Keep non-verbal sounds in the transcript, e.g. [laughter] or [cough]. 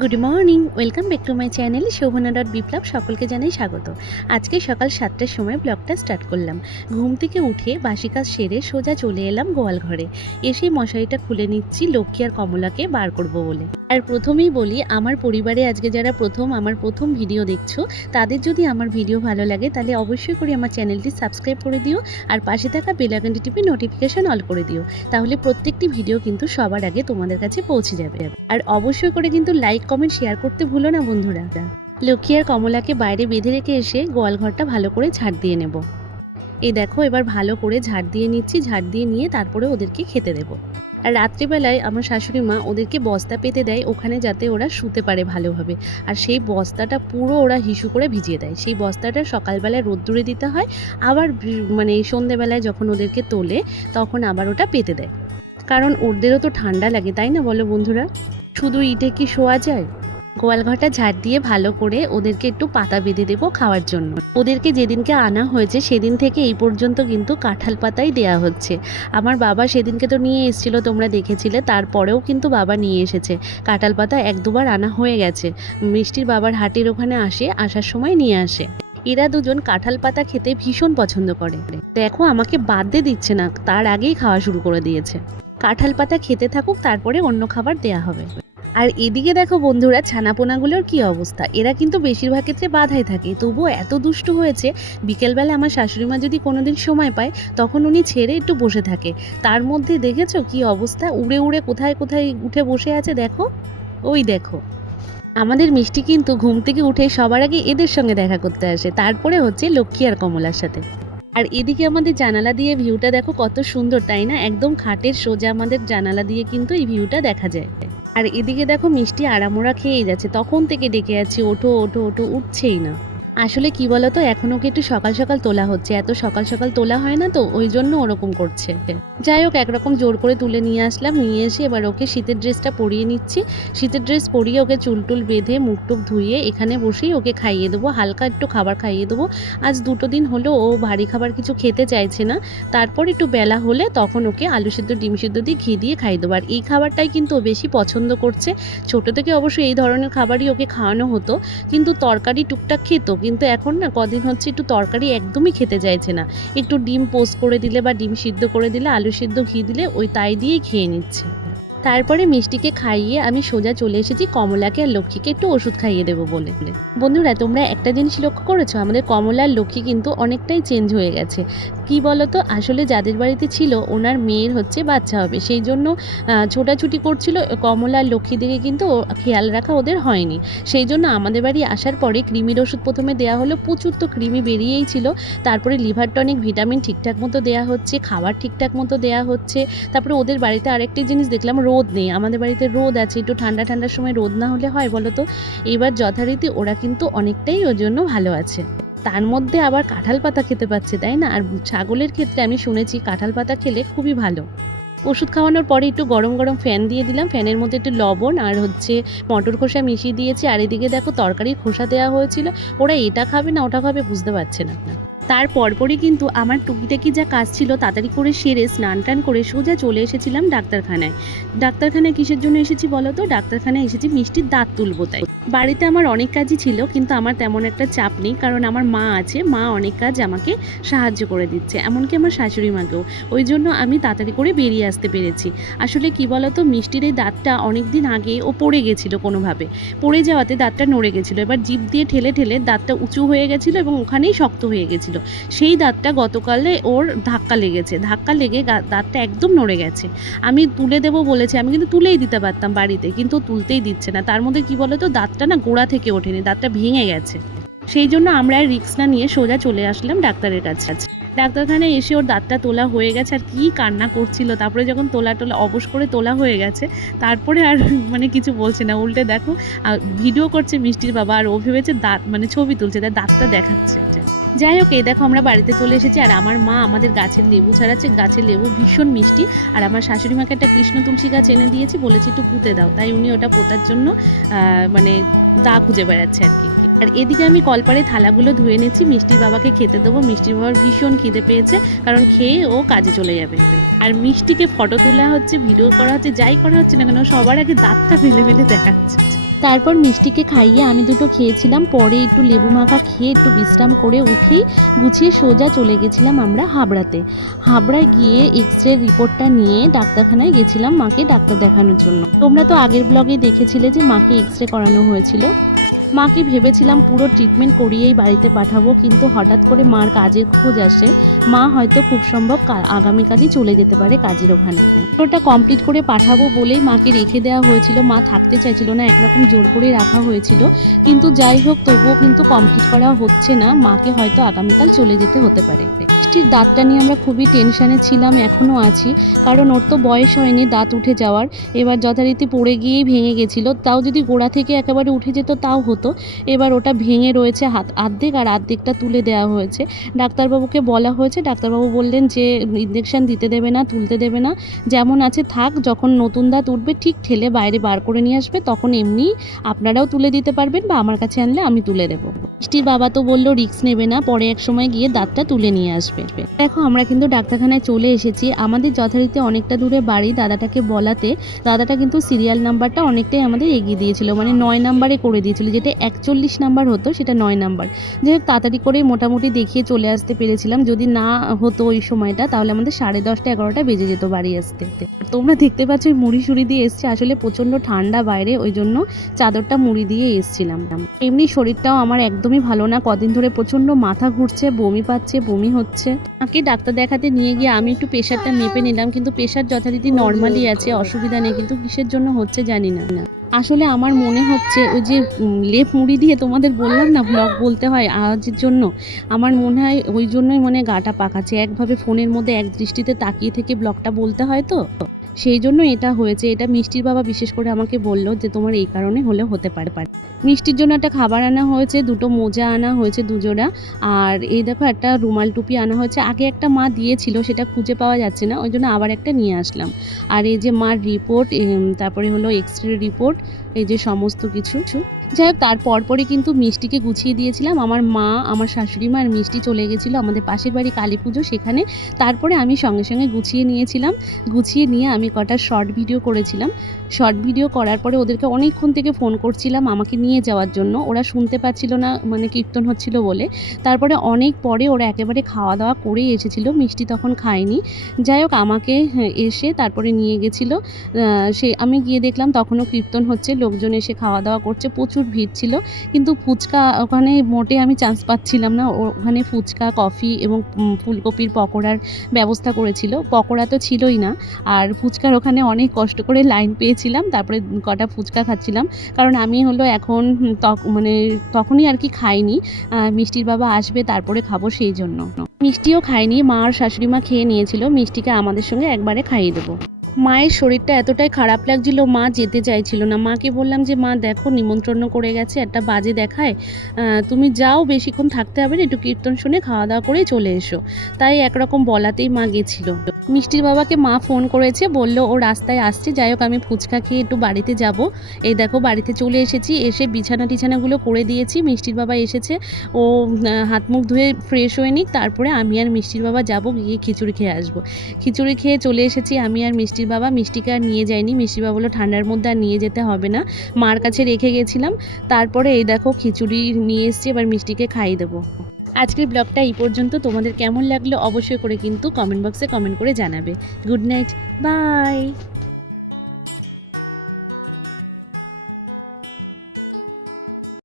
Good morning welcome back to my channel Shobhana dot Biplab সকলকে জানাই স্বাগত। আজকে সকাল সাতটার সময় ব্লগটা স্টার্ট করলাম। ঘুম থেকে উঠে বাসি কাজ সেরে সোজা চলে এলাম গোয়াল ঘরে। এসেই মশারিটা খুলে নিচ্ছি, লক্ষ্মী আর কমলাকে বার করব বলে। আর প্রথমেই বলি, আমার পরিবারে আজকে যারা প্রথম, আমার প্রথম ভিডিও দেখছ, তাদের যদি আমার ভিডিও ভালো লাগে, তাহলে অবশ্যই করে আমার চ্যানেলটি সাবস্ক্রাইব করে দিও, আর পাশে থাকা বেলাকানটি টিপে নোটিফিকেশন অল করে দিও। তাহলে প্রত্যেকটি ভিডিও কিন্তু সবার আগে তোমাদের কাছে পৌঁছে যাবে। আর অবশ্যই করে কিন্তু লাইক কমেন্ট শেয়ার করতে ভুলো না বন্ধুরা। লক্ষ্মী আর কমলাকে বাইরে বেঁধে রেখে এসে গোয়ালঘরটা ভালো করে ঝাড় দিয়ে নেব। এই দেখো, এবার ভালো করে ঝাড় দিয়ে নিচ্ছি, ঝাড় দিয়ে নিয়ে তারপরে ওদেরকে খেতে দেবো। আর রাত্রিবেলায় আমার শাশুড়ি মা ওদেরকে বস্তা পেতে দেয় ওখানে যাতে ওরা শুতে পারে ভালোভাবে। আর সেই বস্তাটা পুরো ওরা হিসু করে ভিজিয়ে দেয়। সেই বস্তাটা সকালবেলায় রোদ্দুরে দিতে হয়, আবার মানে সন্ধেবেলায় যখন ওদেরকে তোলে, তখন আবার ওটা পেতে দেয়। কারণ ওদেরও তো ঠান্ডা লাগে, তাই না বলো বন্ধুরা? শুধু ইটে কি শোয়া যায়? গোয়ালঘরটা ঝাড় দিয়ে ভালো করে ওদেরকে একটু পাতা বেঁধে দেবো খাওয়ার জন্য। ওদেরকে যেদিনকে আনা হয়েছে সেদিন থেকে এই পর্যন্ত কিন্তু কাঁঠাল পাতাই দেয়া হচ্ছে। আমার বাবা সেদিনকে তো নিয়ে এসেছিল, তোমরা দেখেছিলে, তারপরেও কিন্তু বাবা নিয়ে এসেছে। কাঁঠাল পাতা এক দুবার আনা হয়ে গেছে। মিষ্টির বাবার হাটের ওখানে আসে, আসার সময় নিয়ে আসে। এরা দুজন কাঁঠাল পাতা খেতে ভীষণ পছন্দ করে। দেখো, আমাকে বাদ দিয়ে দিচ্ছে না, তার আগেই খাওয়া শুরু করে দিয়েছে। কাঁঠাল পাতা খেতে থাকুক, তারপরে অন্য খাবার দেয়া হবে। আর এদিকে দেখো বন্ধুরা, ছানাপোনাগুলোর কি অবস্থা? এরা কিন্তু বেশিরভাগ ক্ষেত্রে বাধাই থাকে। তবুও এত দুষ্টু হয়েছে, বিকেলবেলা আমার শাশুড়ি মা যদি কোনোদিন সময় পায়, তখন উনি ছেড়ে একটু বসে থাকে। তার মধ্যে দেখেছ কি অবস্থা? উড়ে উড়ে কোথায় কোথায় উঠে বসে আছে দেখো? ওই দেখো। আমাদের মিষ্টি কিন্তু ঘুম থেকে উঠে সবার আগে এদের সঙ্গে দেখা করতে আসে। তারপরে হচ্ছে লক্ষ্মী আর কমলার সাথে। আর এদিকে আমাদের জানালা দিয়ে ভিউটা দেখো কত সুন্দর, তাই না? একদম খাটের সোজা আমাদের জানালা দিয়ে কিন্তু এই ভিউটা দেখা যায়। আর এদিকে দেখো মিষ্টি আরামোরা খেয়েই যাচ্ছে, তখন থেকে ডেকে যাচ্ছি ওঠো ওঠো ওঠো, উঠছেই না। আসলে কি বলতো, এখন ওকে একটু সকাল সকাল তোলা হচ্ছে? এত সকাল সকাল তোলা হয় না তো, ওই জন্য ওরকম করছে। যাই হোক, একরকম জোর করে তুলে নিয়ে আসলাম, নিয়ে এসে এবার ওকে শীতের ড্রেসটা পরিয়ে নিচ্ছি। শীতের ড্রেস পরিয়ে ওকে চুল টুল বেঁধে, মুখ টুক ধুয়ে এখানে বসেই ওকে খাইয়ে দেবো, হালকা একটু খাবার খাইয়ে দেবো। আজ দুটো দিন হলো ও ভারী খাবার কিছু খেতে চাইছে না। তারপর একটু বেলা হলে তখন ওকে আলু সিদ্ধ, ডিম সিদ্ধ দিয়ে ঘি দিয়ে খাইয়ে দেবো। আর এই খাবারটাই কিন্তু ও বেশি পছন্দ করছে। ছোটো থেকে অবশ্য এই ধরনের খাবারই ওকে খাওয়ানো হতো। কিন্তু তরকারি টুকটাক খেত কিন্তু এখন না কদিন হচ্ছে একটু তরকারি একদমই খেতে চাইছে না। একটু ডিম পোস্ট করে দিলে বা ডিম সিদ্ধ করে দিলে, আলু সিদ্ধ ঘি দিলে ওই তাই দিয়েই খেয়ে নিচ্ছে। তারপরে মিষ্টিকে খাইয়ে আমি সোজা চলে এসেছি কমলাকে আর লক্ষ্মীকে একটু ওষুধ খাইয়ে দেবো বলে। বন্ধুরা, তোমরা একটা জিনিস লক্ষ্য করেছ? আমাদের কমলা আর লক্ষ্মী কিন্তু অনেকটাই চেঞ্জ হয়ে গেছে। কি বলতো? আসলে যাদের বাড়িতে ছিল, ওনার মেয়ের হচ্ছে বাচ্চা হবে। সেই জন্য ছোটাছুটি করছিল। কমলা আর লক্ষ্মী দিকে কিন্তু খেয়াল রাখা ওদের হয়নি। সেই জন্য আমাদের বাড়ি আসার পরে কৃমির ওষুধ প্রথমে দেওয়া হলো। প্রচুর তো কৃমি বেরিয়েই ছিল। তারপরে লিভার টনিক, ভিটামিন ঠিকঠাক মতো দেওয়া হচ্ছে, খাবার ঠিকঠাক মতো দেওয়া হচ্ছে। তারপরে ওদের বাড়িতে আরেকটি জিনিস দেখলাম রোদ নেই। আমাদের বাড়িতে রোদ আছে, একটু ঠান্ডা ঠান্ডার সময় রোদ না হলে হয় বলো তো এবার যথারীতি ওরা কিন্তু অনেকটাই ওর জন্য ভালো আছে। তার মধ্যে আবার কাঁঠাল পাতা খেতে পাচ্ছে, তাই না? আর ছাগলের ক্ষেত্রে আমি শুনেছি কাঁঠাল পাতা খেলে খুবই ভালো। ওষুধ খাওয়ানোর পরে একটু গরম গরম ফ্যান দিয়ে দিলাম। ফ্যানের মধ্যে একটু লবণ আর হচ্ছে মটর খোসা মিশিয়ে দিয়েছি। আর এদিকে দেখো তরকারির খোসা দেওয়া হয়েছিল। ওরা এটা খাবে না, ওটা খাবে বুঝতে পারছে না তার পরপরই কিন্তু আমার টুকিটাকি যা কাজ ছিল তাড়াতাড়ি করে সেরে, স্নান টান করে সোজা চলে এসেছিলাম ডাক্তারখানায়। ডাক্তারখানায় কিসের জন্য এসেছি বলো তো? ডাক্তারখানায় এসেছি মিষ্টির দাঁত তুলবো তাই। বাড়িতে আমার অনেক কাজই ছিল, কিন্তু আমার তেমন একটা চাপ নেই, কারণ আমার মা আছে, মা অনেক কাজ আমাকে সাহায্য করে দিচ্ছে, এমনকি আমার শাশুড়ি মাকেও। ওই জন্য আমি তাড়াতাড়ি করে বেরিয়ে আসতে পেরেছি। আসলে কি বলতো, মিষ্টির এই দাঁতটা অনেক দিন আগে ও পড়ে গেছিল কোনোভাবে। পড়ে যাওয়াতে দাঁতটা নড়ে গেছিল, এবার জিভ দিয়ে ঠেলে ঠেলে দাঁতটা উঁচু হয়ে গেছিল এবং ওখানেই শক্ত হয়ে গেছিল। সেই দাঁতটা গতকালে ওর ধাক্কা লেগেছে, ধাক্কা লেগে দাঁতটা একদম নড়ে গেছে। আমি তুলে দেবো বলেছি, আমি কিন্তু তুলেই দিতে পারতাম বাড়িতে, কিন্তু তুলতেই দিচ্ছে না। তার মধ্যে কি বলতো দাঁতটা না গোড়া থেকে ওঠেনি, দাঁতটা ভেঙে গেছে। সেই জন্য আমরা রিক্স না নিয়ে সোজা চলে আসলাম ডাক্তারের কাছে। ডাক্তারখানায় এসে ওর দাঁতটা তোলা হয়ে গেছে আর কি কান্না করছিল। তারপরে যখন তোলা টোলা অবশ করে তোলা হয়ে গেছে, তারপরে আর [laughs] মানে কিছু বলছে না। উল্টে দেখো ভিডিও করছে মিষ্টির বাবা আর ও ভেবেছে দাঁত মানে ছবি তুলছে তার দাঁতটা দেখাচ্ছে যাই হোক, এই দেখো আমরা বাড়িতে চলে এসেছি আর আমার মা আমাদের গাছের লেবু ছাড়াচ্ছে। গাছের লেবু ভীষণ মিষ্টি আর আমার শাশুড়ি মাকে একটা কৃষ্ণ তুলসী গাছ এনে দিয়েছি, বলেছি একটু পুঁতে দাও। তাই উনি ওটা পোতার জন্য মানে দা খুঁজে বেড়াচ্ছে আর কি। আর এদিকে আমি কলপারে থালাগুলো ধুয়ে নিচ্ছি মিষ্টির বাবাকে খেতে দেবো। মিষ্টির বাবার ভীষণ খিদে পেয়েছে, কারণ খেয়ে ও কাজে চলে যাবে। আর মিষ্টিকে ফটো তোলা হচ্ছে ভিডিও করা হচ্ছে, যাই করা হচ্ছে না কেন, সবার আগে দাঁতটা ফেলে ফেলে দেখাচ্ছে। তারপর মিষ্টিকে খাইয়ে আমি দুটো খেয়েছিলাম, পরে একটু লেবু মাখা খেয়ে একটু বিশ্রাম করে উঠেই গুছিয়ে সোজা চলে গেছিলাম আমরা হাবড়াতে। হাবড়ায় গিয়ে এক্স রে রিপোর্টটা নিয়ে ডাক্তারখানায় গেছিলাম মাকে ডাক্তার দেখানোর জন্য। তোমরা তো আগের ব্লগে দেখেছিলে যে মাকে এক্স রে করানো হয়েছিল। মাকে ভেবেছিলাম পুরো ট্রিটমেন্ট করিয়েই বাড়িতে পাঠাবো, কিন্তু হঠাৎ করে মার কাজের খোঁজ আসে। মা হয়তো খুব সম্ভব আগামীকালই চলে যেতে পারে কাজের ওখানে। ওটা কমপ্লিট করে পাঠাবো বলেই মাকে রেখে দেওয়া হয়েছিল। মা থাকতে চাইছিল না, একরকম জোর করে রাখা হয়েছিল। কিন্তু যাই হোক, তবুও কিন্তু কমপ্লিট করা হচ্ছে না। মাকে হয়তো আগামীকাল চলে যেতে হতে পারে। মিষ্টির দাঁতটা নিয়ে আমরা খুবই টেনশানে ছিলাম এখনও আছি। কারণ ওর তো বয়স হয়নি দাঁত উঠে যাওয়ার। এবার যথারীতি পড়ে গিয়েই ভেঙে গেছিল। তাও যদি গোড়া থেকে একেবারে উঠে যেত, তাও হতো এবার ওটা ভেঙে রয়েছে হাত, আর্ধেক আর আর্ধেকটা তুলে দেওয়া হয়েছে। ডাক্তারবাবুকে বলা হয়েছে, ডাক্তারবাবু বললেন যে ইঞ্জেকশন দিতে দেবে না, তুলতে দেবে না। যেমন আছে থাক, যখন নতুন দাঁত উঠবে, ঠিক ঠেলে বাইরে বার করে নিয়ে আসবে, তখন এমনি আপনারাও তুলে দিতে পারবেন বা আমার কাছে আনলে আমি তুলে দেবো। মিষ্টির বাবা তো বলল, রিস্ক নেবে না, পরে এক সময় গিয়ে দাঁতটা তুলে নিয়ে আসবে। দেখো, আমরা কিন্তু ডাক্তারখানায় চলে এসেছি। আমাদের যথারীতি অনেকটা দূরে বাড়ি দাদাটাকে বলাতে। দাদাটা কিন্তু সিরিয়াল নাম্বারটা অনেকটাই আমাদের এগিয়ে দিয়েছিল মানে নয় নাম্বারে করে দিয়েছিল, যেটা একচল্লিশ নাম্বার হতো, সেটা নয় নাম্বার। যাই হোক, তাড়াতাড়ি করে মোটামুটি দেখিয়ে চলে আসতে পেরেছিলাম। যদি না হতো ওই সময়টা, তাহলে আমাদের সাড়ে দশটা এগারোটা বেজে যেত বাড়ি আসতে তোমরা দেখতে পাচ্ছ মুড়ি সুড়ি দিয়ে এসছে, আসলে প্রচণ্ড ঠান্ডা বাইরে, ওই জন্য চাদরটা মুড়ি দিয়ে এসছিলাম। এমনি শরীরটাও আমার একদমই ভালো না, কদিন ধরে প্রচণ্ড মাথা ঘুরছে, বমি পাচ্ছে, বমি হচ্ছে। আমাকে ডাক্তার দেখাতে নিয়ে গিয়ে আমি একটু প্রেশারটা মেপে নিলাম, কিন্তু প্রেশার যথারীতি নর্মালি আছে, অসুবিধা নেই, কিন্তু কিসের জন্য হচ্ছে জানি না। আসলে আমার মনে হচ্ছে ওই যে লেপ মুড়ি দিয়ে তোমাদের বললাম না ব্লগ বলতে হয় আওয়াজের জন্য, আমার মনে হয় ওই জন্যই মনে গাটা পাকাচ্ছে। একভাবে ফোনের মধ্যে এক দৃষ্টিতে তাকিয়ে থেকে ব্লগটা বলতে হয় তো? সেই জন্য এটা হয়েছে। এটা মিষ্টির বাবা বিশেষ করে আমাকে বলল যে, তোমার এই কারণে হলে হতে পারে। পারে। মিষ্টির জন্য একটা খাবার আনা হয়েছে, দুটো মোজা আনা হয়েছে দুজোড়া। আর এই দেখো, একটা রুমাল টুপি আনা হয়েছে। আগে একটা মা দিয়েছিল, সেটা খুঁজে পাওয়া যাচ্ছে না। ওই জন্য আবার একটা নিয়ে আসলাম। আর এই যে মার রিপোর্ট তারপরে হলো এক্স রে রিপোর্ট এই যে সমস্ত কিছু। যাই হোক তার পরপরই কিন্তু মিষ্টিকে গুছিয়ে দিয়েছিলাম। আমার মা আমার শাশুড়ি মা আর মিষ্টি চলে গেছিল আমাদের পাশের বাড়ি কালী পুজো সেখানে। তারপরে আমি সঙ্গে সঙ্গে গুছিয়ে নিয়েছিলাম। গুছিয়ে নিয়ে আমি কটা শর্ট ভিডিও করেছিলাম। শর্ট ভিডিও করার পরে ওদেরকে অনেকক্ষণ থেকে ফোন করছিলাম আমাকে নিয়ে যাওয়ার জন্য। ওরা শুনতে পাচ্ছিল না মানে কীর্তন হচ্ছিল বলে। তারপরে অনেক পরে ওরা একেবারে খাওয়া দাওয়া করেই এসেছিল। মিষ্টি তখন খায়নি। যাই হোক আমাকে হ্যাঁ, এসে তারপরে নিয়ে গেছিল। সে আমি গিয়ে দেখলাম তখনও কীর্তন হচ্ছে। লোকজন এসে খাওয়া দাওয়া করছে। প্রচুর ভিড় ছিল, কিন্তু ফুচকা ওখানে মোটে আমি চান্স পাচ্ছিলাম না। ওখানে ফুচকা কফি এবং ফুলকপির পকোড়ার ব্যবস্থা করেছিল। পকোড়া তো ছিলই না। আর ফুচকার ওখানে অনেক কষ্ট করে লাইন পেয়েছিলাম, তারপরে কটা ফুচকা খাচ্ছিলাম। কারণ আমি হলো এখন তক মানে তখনই আর কি খাইনি। মিষ্টির বাবা আসবে, তারপরে খাব সেই জন্য। মিষ্টিও খাইনি, মা আর শাশুড়ি মা খেয়ে নিয়েছিল। মিষ্টিকে আমাদের সঙ্গে একবারে খাইয়ে দেবো। মায়ের শরীরটা এতটাই খারাপ লাগছিল, মা যেতে চাইছিল না। মাকে বললাম যে, মা, দেখো, নিমন্ত্রণ করে গেছে, একটা বাজে দেখায়। তুমি যাও, বেশিক্ষণ থাকতে হবে না, একটু কীর্তন শুনে খাওয়া দাওয়া করে চলে এসো। তাই একরকম বলাতেই মা গেছিল। মিষ্টির বাবাকে মা ফোন করেছে, বলল, ও রাস্তায় আসছে, যাই হোক, আমি ফুচকা খেয়ে একটু বাড়িতে যাব। এই দেখো, বাড়িতে চলে এসেছি, এসে বিছানা টিছানাগুলো করে দিয়েছি, মিষ্টির বাবা এসেছে। ও হাত মুখ ধুয়ে ফ্রেশ হয়ে নিক, তারপরে আমি আর মিষ্টির বাবা যাব, গিয়ে খিচুড়ি খেয়ে আসব। খিচুড়ি খেয়ে চলে এসেছি, আমি আর মিষ্টির বাবা মিষ্টিকে আর নিয়ে যায়নি। মিষ্টি বাবা বলো ঠান্ডার মধ্যে আর নিয়ে যেতে হবে না। মার কাছে রেখে গেছিলাম। তারপরে এই দেখো, খিচুড়ি নিয়ে এসছি, এবার মিষ্টিকে খাইয়ে দেবো। আজকের ব্লগটা এই পর্যন্ত। তোমাদের কেমন লাগল অবশ্যই করে কিন্তু কমেন্ট বক্সে কমেন্ট করে জানাবে। Good night, bye!